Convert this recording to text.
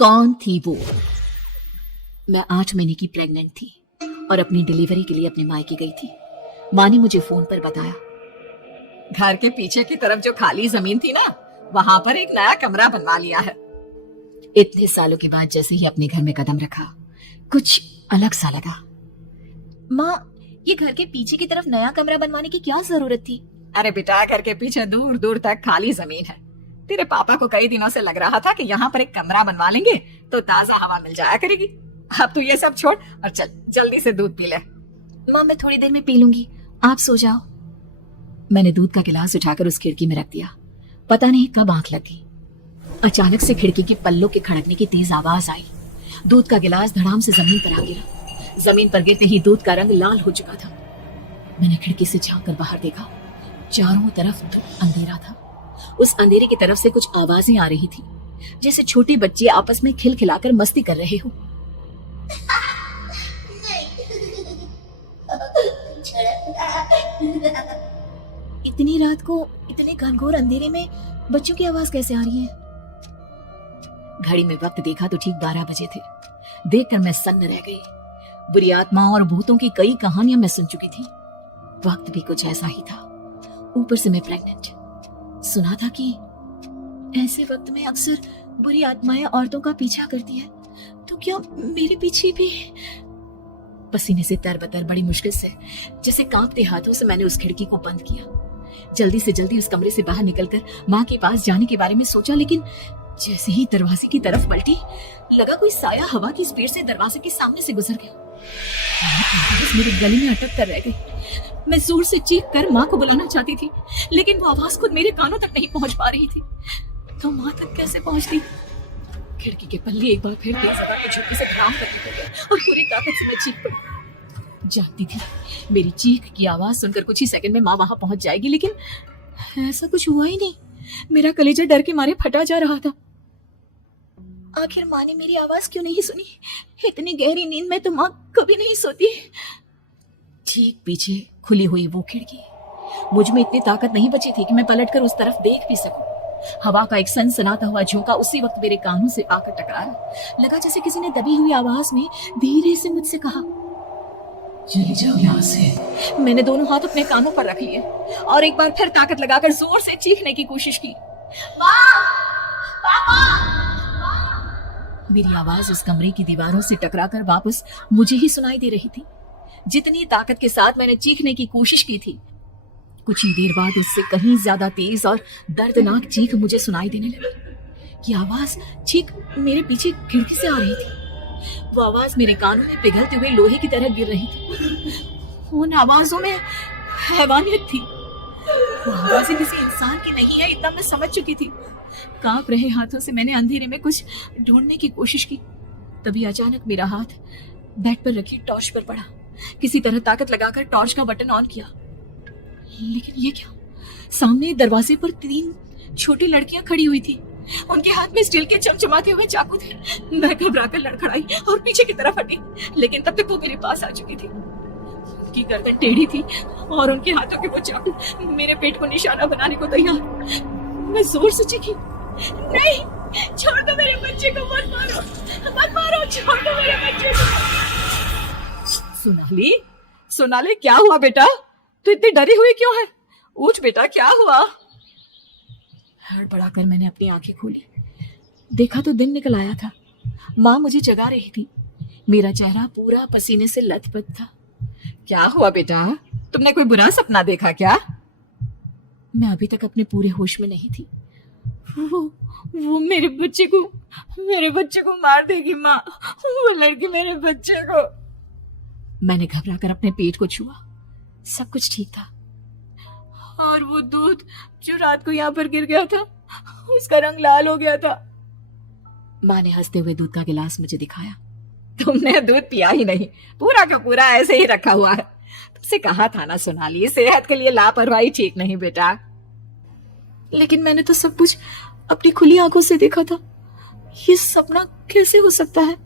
कौन थी वो? मैं 8 महीने की प्रेग्नेंट थी और अपनी डिलीवरी के लिए अपने मायके गई थी। माँ ने मुझे फोन पर बताया, घर के पीछे की तरफ जो खाली जमीन थी ना, वहां पर एक नया कमरा बनवा लिया है। इतने सालों के बाद जैसे ही अपने घर में कदम रखा, कुछ अलग सा लगा। माँ, ये घर के पीछे की तरफ नया कमरा बनवाने की क्या जरूरत थी? अरे बेटा, घर के पीछे दूर दूर तक खाली जमीन है। तेरे पापा को कई दिनों से लग रहा था कि यहाँ पर एक कमरा बनवा लेंगे तो ताजा हवा मिल जाया करेगी। अब तू ये सब छोड़ और चल जल्दी से दूध पी ले। माँ, मैं थोड़ी देर में पी लूंगी, आप सो जाओ। मैंने दूध का गिलास उठाकर उस खिड़की में रख दिया। पता नहीं कब आंख लग गई। अचानक से खिड़की के पल्लों के खड़कने की तेज आवाज आई। दूध का गिलास धड़ाम से जमीन पर आ गिरा। जमीन पर गिरते ही दूध का रंग लाल हो चुका था। मैंने खिड़की से झांक कर बाहर देखा। चारों तरफ तो अंधेरा था। उस अंधेरे की तरफ से कुछ आवाजें आ रही थी, जैसे छोटे बच्चे आपस में खिलखिलाकर मस्ती कर रहे हो। इतनी रात को इतने घनघोर अंधेरे में बच्चों की आवाज कैसे आ रही है? घड़ी में वक्त देखा तो ठीक 12 बजे थे। देखकर मैं सन्न रह गई। बुरी आत्माओं और भूतों की कई कहानियां मैं सुन चुकी थी। वक्त भी कुछ ऐसा ही था। ऊपर से मैं प्रेग्नेंट। सुना था कि ऐसे वक्त में अक्सर बुरी आत्माएं औरतों का पीछा करती है, तो क्या मेरे पीछे भी? पसीने से तरबतर बड़ी मुश्किल से, जैसे कांपते हाथों से मैंने उस खिड़की को बंद किया। जल्दी से जल्दी उस कमरे से बाहर निकलकर माँ के पास जाने के बारे में सोचा, लेकिन जैसे ही दरवाजे की तरफ पलटी, लगा कोई साया हवा की स्पीड से दरवाजे के सामने से गुजर गया। मेरे गले में अटक कर रह गई। मैं जोर से चीख कर माँ को बुलाना चाहती थी, लेकिन वो आवाज खुद मेरे कानों तक नहीं पहुंच पा रही थी। तो माँ तक कैसे पहुंचती? खिड़की के पल्ले एक बार फिर तेज हवा के झोंके से धड़ाम करने लगे और पूरी ताकत से मैं चीख पड़ी। जानती थी मेरी चीख की आवाज सुनकर कुछ ही सेकंड में माँ वहां पहुंच जाएगी, लेकिन ऐसा कुछ हुआ ही नहीं। मेरा कलेजा डर के मारे फटा जा रहा था। आखिर माँ ने मेरी आवाज क्यों नहीं सुनी? इतनी गहरी नींद में तो माँ कभी नहीं सोती। ठीक पीछे खुली हुई वो खिड़की। मुझ में इतनी ताकत नहीं बची थी कि मैं पलटकर उस तरफ देख भी सकूं। हवा का एक सनसनाता हुआ झोंका उसी वक्त मेरे कानों से आकर टकराया। लगा जैसे किसी ने दबी हुई आवाज में धीरे से मुझसे कहा, चली जाओ यहाँ से। मैंने दोनों हाथ अपने कानों पर रख लिए और एक बार फिर ताकत लगाकर जोर से चीखने की कोशिश की। मेरी आवाज उस कमरे की दीवारों से टकराकर वापस मुझे ही सुनाई दे रही थी। जितनी ताकत के साथ मैंने चीखने की कोशिश की थी, कुछ ही देर बाद उससे कहीं ज्यादा तेज और दर्दनाक चीख मुझे सुनाई देने लगी। ये आवाज ठीक मेरे पीछे खिड़की से आ रही थी। वो आवाज मेरे कानों में पिघलते हुए लोहे की तरह गिर रही थी। उन आवाजों में हैवानियत थी। वो आवाजें किसी इंसान की नहीं है, इतना मैं समझ चुकी थी। कांप रहे हाथों से मैंने अंधेरे में कुछ ढूंढने की कोशिश की। तभी अचानक मेरा हाथ बेड पर रखी टॉर्च पर पड़ा। किसी तरह ताकत लगाकर टॉर्च का बटन ऑन किया, लेकिन ये क्या? सामने दरवाजे पर 3 छोटी लड़कियां खड़ी हुई थी। उनके हाथ में स्टील के चमचमाते हुए चाकू थे। मैं घबराकर लड़खड़ाई और पीछे की तरफ हटी, लेकिन तब तक वो मेरे पास आ चुकी थी। उनकी गर्दन टेढ़ी थी और उनके हाथों के वो चाकू मेरे पेट को निशाना बनाने को तैयार। मैं जोर से चीखी, नहीं, छोड़ दो मेरे बच्चे को, मत मारो, मत मारो, छोड़ दो मेरे बच्चे को। सोनाली, सोनाली, क्या हुआ बेटा? तू इतनी डरी हुई क्यों है? उठ बेटा, क्या हुआ? हड़बड़ाकर मैंने अपनी आंखें खोली। देखा तो दिन निकल आया था। माँ मुझे जगा रही थी। मेरा चेहरा पूरा पसीने से लथपथ था। क्या हुआ बेटा? तुमने कोई बुरा सपना देखा क्या? मैं अभी तक अपने पूरे होश में नहीं थी। वो मेरे बच्चे को मार देगी माँ। वो लड़की मेरे बच्चे को। मैंने घबराकर अपने पेट को छुआ। सब कुछ ठीक था। और वो दूध जो रात को यहाँ पर गिर गया था, उसका रंग लाल हो गया था। माँ ने हंसते हुए दूध का गिलास मुझे दिखाया। तुमने दूध पिया ही नहीं, पूरा का पूरा ऐसे ही रखा हुआ है। तुमसे कहा था ना सोनाली, सेहत के लिए लापरवाही ठीक नहीं बेटा। लेकिन मैंने तो सब कुछ अपनी खुली आंखों से देखा था। ये सपना कैसे हो सकता है?